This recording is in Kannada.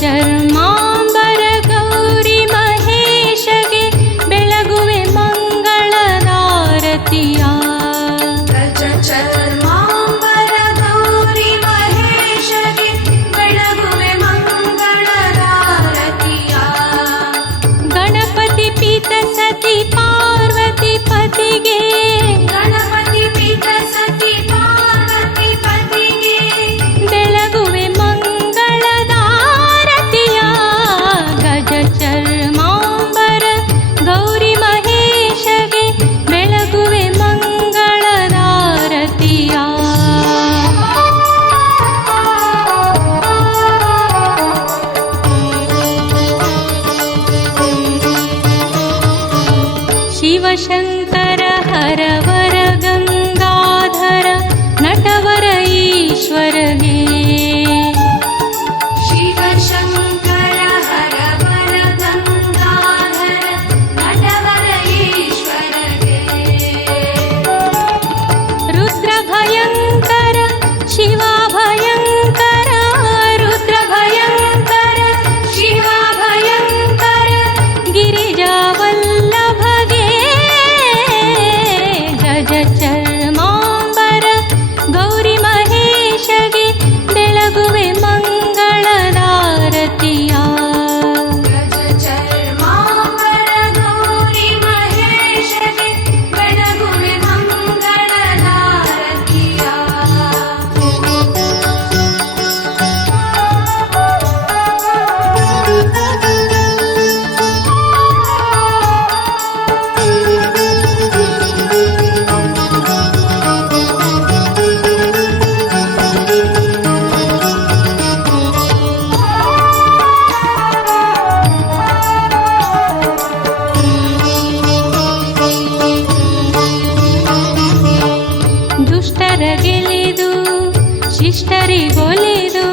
ಚರ್ಮಾಂಬರ ಗೌರಿ ಮಹೇಶಗೆ ಬೆಳಗುವೆ ಮಂಗಳದಾರತಿಯ. ಗಜ ಚರ್ಮಾಂಬರ ಗೌರಿ ಮಹೇಶಗೆ ಬೆಳಗುವೆ ಮಂಗಳದಾರತಿಯ. ಗಣಪತಿ ಪೀತ ಸತಿ ಪಾರ್ವತಿ ಪತಿಗೆ ಗಣಪತಿ ಪೀಠ ಸತಿ ಪಾರ್ವತಿ ಪತಿಗೆ ಬೆಳಗುವೆ ಮಂಗಳದಾರತಿಯ. ಗಜ ಚರ್ಮಾಂಬರ ಗೌರಿ ಮಹೇಶಗೆ ಬೆಳಗುವೆ ಮಂಗಳದಾರತಿಯ. ಶಿವಶಂಕರ ಹರವರ ಗಂಗಾಧರ ನಟವರ ಈಶ್ವರಗೆ ಶಿವಶಂಕರ ಹರವರ ಗಂಗಾಧರ ನಟವರ ಈಶ್ವರಗೆ. ರುದ್ರ ಭಯಂಕರ ಶಿವ ಭಯಂಕರ ರುದ್ರ ಭಯಂಕರ ಶಿವ ಭಯಂಕರ ಗಿರಿಜಾವಲ್ಲಭಗೆ ಗಜ ಚರ್ಮಾಂಬರ ಗೌರಿ ಮಹೇಶಗೆ ಬೆಳಗುವೆ ಮಂಗಳದಾರತಿಯ. ಗಜ ಚರ್ಮಾಂಬರ ಗೌರಿ ಮಹೇಶಗೆ ಬೆಳಗುವೆ ಮಂಗಳದಾರತಿಯ. ದುಷ್ಟರ ಗೆಲಿದು ಶಿಷ್ಟರಿಗೊಲಿದು